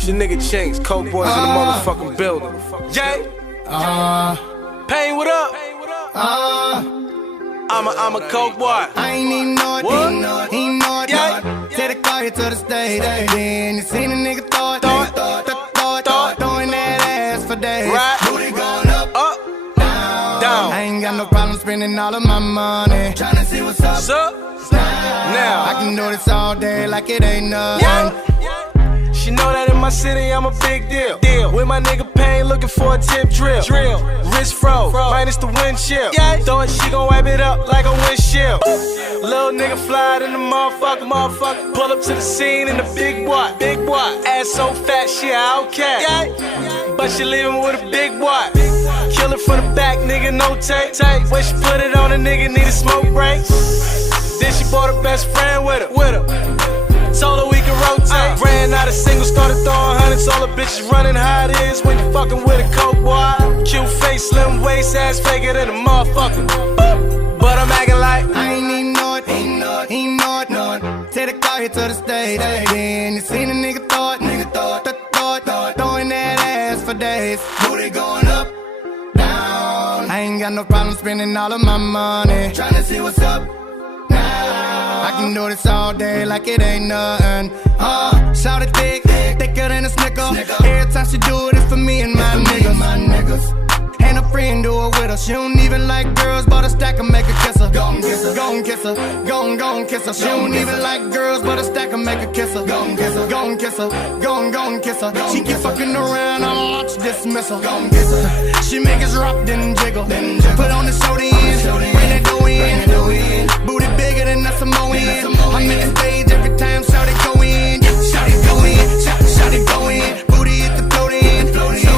It's your nigga Chinks, Coke Boys in the motherfucking building. Jay, Payne, what up? I'm a Coke boy. I ain't even know it, he know it, Take the car here to the stage. Then you seen a nigga throw it, throwing that ass for days. Booty going up, down. I ain't got no problem spending all of my money. Tryna see what's up. Now I can do this all day like it ain't nothing. She know that in my city I'm a big deal. With my nigga Payne looking for a tip drill. Wrist fro, minus the windshield. Throw it, she gon' wipe it up like a windshield. Little nigga fly in the motherfucker. Pull up to the scene in the big boy. Ass so fat, she a outcast. But she leaving with a big boy. Kill it for the back, nigga, no tape. When she put it on, a nigga need a smoke break. Then she brought her best friend with her. Told her we can rotate. Ran out of singles, started throwing hundreds. All the bitches running how it is when you fucking with a Coke boy. Cute face, slim waist, ass faker than a motherfucker. But I'm acting like I ain't even know it, he know it. Take the car here to the stage. Then you seen a nigga throw it, throwing that ass for days. Booty going up, down. I ain't got no problem spending all of my money. Tryna see what's up. I can do this all day like it ain't nothing. Shout it thicker than a snicker. Every time she do it, it's for me and my niggas. And a friend do it with her. She don't even like girls, but a stack and make her kiss her. Gon' kiss her, gon' kiss her, gon' kiss her. She don't even like girls, but a stack and make her kiss her. Gon' kiss her, gon' kiss her, gon' kiss her. She keep fucking around, I'll watch dismissal. Gon' kiss her. She make us rock, then jiggle. Put on the soda in, bring that dough in. Booty bigger than a Samoan. I'm in the stage every time, shout it go in. Shout it go in, shout it go in. Booty hit the float in, slow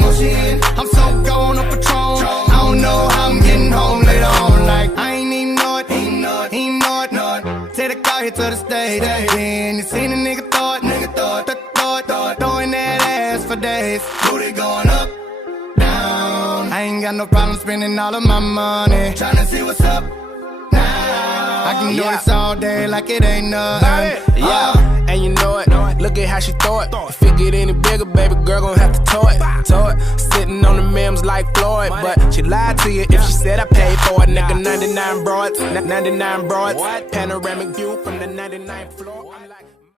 motion. I'm so gone on Patron. I don't know how I'm getting home later on. Like I ain't even know it, he know it. Take the car here to the stage. Then you seen a nigga throw it, throwing that ass for days. Booty going up, down. I ain't got no problem spending all of my money. Tryna see what's up. I can do this all day like it ain't nothing. And you know it. Look at how she throw it. If it get any bigger, baby girl gon' have to tow it. Sitting on the memes like Floyd, but she lied to you if she said I paid for it. Nigga, 99 broads, 99 broads. Panoramic view from the 99th floor.